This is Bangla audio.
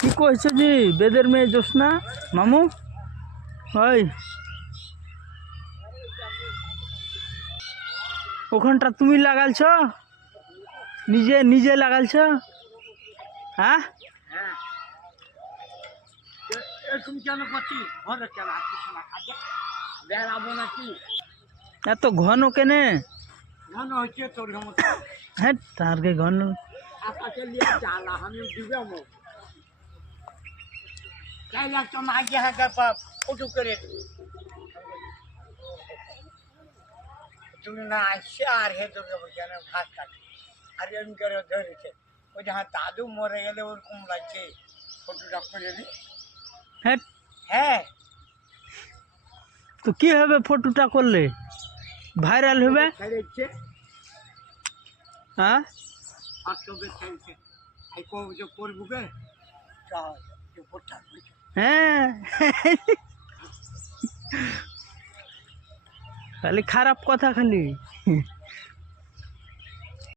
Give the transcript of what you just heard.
কি কইছো জি বেদের মেয়ে জোসনা মামু ওই ওখানটা তুমি লাগালছ নিজে নিজে লাগালছ হ্যাঁ এরকম কেন করছি ঘরে কেন আসছিস না কাজে বেড়াবো নাকি এত ঘন কেনে মনে হচ্ছে তোর মতো হ্যাঁ তারকে ঘন আপাকে নিয়ে জ্বালা আমি দিবে আমার চাই লাগতো না আগে হাঁকা ফটো করে তুমি না আসছে আর হে তোকে বলছে ঘাস কাটে আর এরকম করে ধরেছে ওই যে হ্যাঁ দাদু মরে গেলে ওরকম লাগছে ফটোটা করে নি হ্যাঁ হ্যাঁ তো কি হবে ফটোটা করলে ভাইরাল হবে ছেড়েছে হ্যাঁ হোয়াটসঅ্যাপে ছেড়েছে এই যে করবো গে ফোটা হ্যাঁ খালি খারাপ কথা খালি